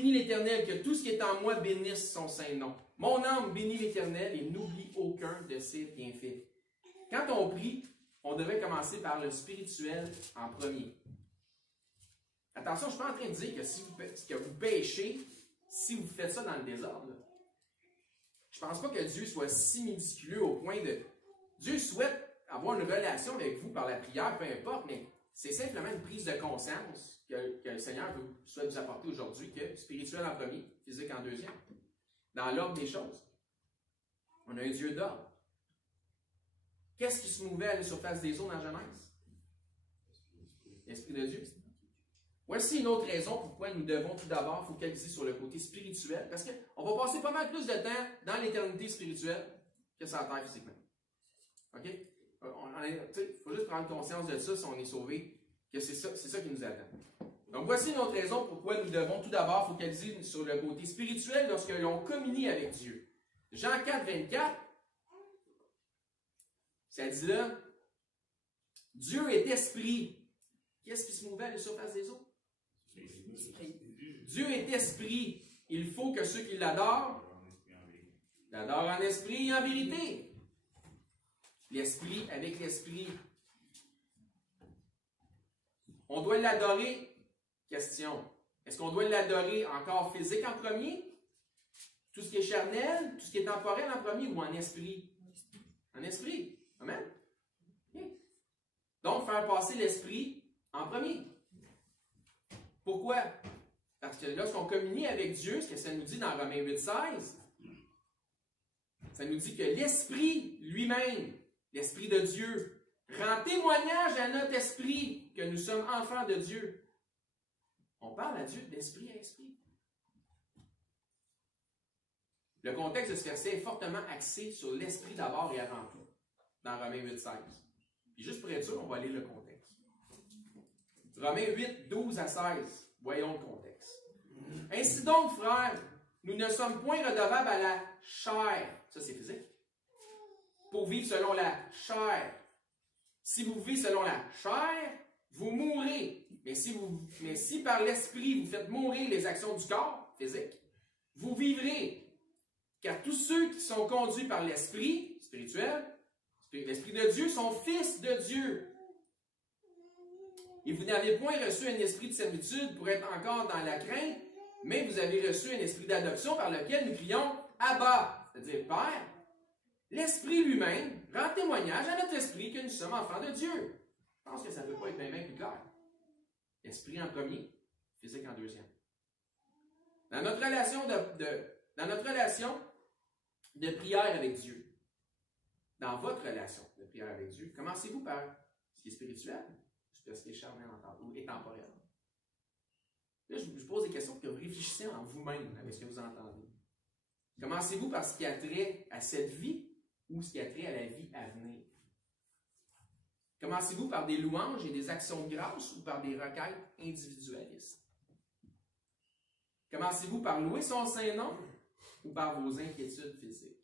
bénis l'Éternel, que tout ce qui est en moi bénisse son saint nom. Mon âme bénit l'Éternel et n'oublie aucun de ses bienfaits. Quand on prie, on devrait commencer par le spirituel en premier. Attention, je ne suis pas en train de dire que vous péchez si vous faites ça dans le désordre. Là. Je ne pense pas que Dieu soit si méticuleux au point de... Dieu souhaite avoir une relation avec vous par la prière, peu importe, mais c'est simplement une prise de conscience que le Seigneur souhaite vous apporter aujourd'hui, que spirituel en premier, physique en deuxième. Dans l'ordre des choses. On a un Dieu d'ordre. Qu'est-ce qui se mouvait à la surface des eaux dans Genèse? L'Esprit de Dieu. Voici une autre raison pourquoi nous devons tout d'abord focaliser sur le côté spirituel, parce qu'on va passer pas mal plus de temps dans l'éternité spirituelle que sur la terre physiquement. OK? Il faut juste prendre conscience de ça si on est sauvé, que c'est ça qui nous attend. Donc, voici une autre raison pourquoi nous devons tout d'abord focaliser sur le côté spirituel lorsque l'on communie avec Dieu. Jean 4, 24, ça dit là, Dieu est esprit. Qu'est-ce qui se mouvait à la surface des eaux? Dieu est esprit. Il faut que ceux qui l'adorent l'adorent en esprit et en vérité. L'esprit avec l'esprit. On doit l'adorer. Question. Est-ce qu'on doit l'adorer en corps physique en premier? Tout ce qui est charnel, tout ce qui est temporel en premier ou en esprit? En esprit. Amen? Okay. Donc, faire passer l'esprit en premier. Pourquoi? Parce que lorsqu'on communie avec Dieu, ce que ça nous dit dans Romains 8, 16, ça nous dit que l'Esprit lui-même, l'Esprit de Dieu, rend témoignage à notre esprit que nous sommes enfants de Dieu. On parle à Dieu d'esprit à esprit. Le contexte de ce verset est fortement axé sur l'esprit d'abord et avant tout, dans Romains 8, 16. Puis juste pour être sûr, on va lire le contexte. Romains 8, 12 à 16. Voyons le contexte. Ainsi donc, frères, nous ne sommes point redevables à la chair. Ça, c'est physique. Pour vivre selon la chair. Si vous vivez selon la chair, vous mourrez. Mais si par l'esprit vous faites mourir les actions du corps, physique, vous vivrez. Car tous ceux qui sont conduits par l'esprit, spirituel, l'esprit de Dieu, sont fils de Dieu. Et vous n'avez point reçu un esprit de servitude pour être encore dans la crainte, mais vous avez reçu un esprit d'adoption par lequel nous crions Abba, c'est-à-dire Père. L'Esprit lui-même rend témoignage à notre esprit que nous sommes enfants de Dieu. Je pense que ça ne peut pas être bien plus clair. L'Esprit en premier, physique en deuxième. Dans notre relation de prière avec Dieu, dans votre relation de prière avec Dieu, commencez-vous par ce qui est spirituel, ce qui est charnel ou est temporel. Là, je vous pose des questions pour que vous réfléchissiez en vous-même avec ce que vous entendez. Commencez-vous par ce qui a trait à cette vie ou ce qui a trait à la vie à venir? Commencez-vous par des louanges et des actions de grâce ou par des requêtes individualistes? Commencez-vous par louer son Saint-Nom ou par vos inquiétudes physiques?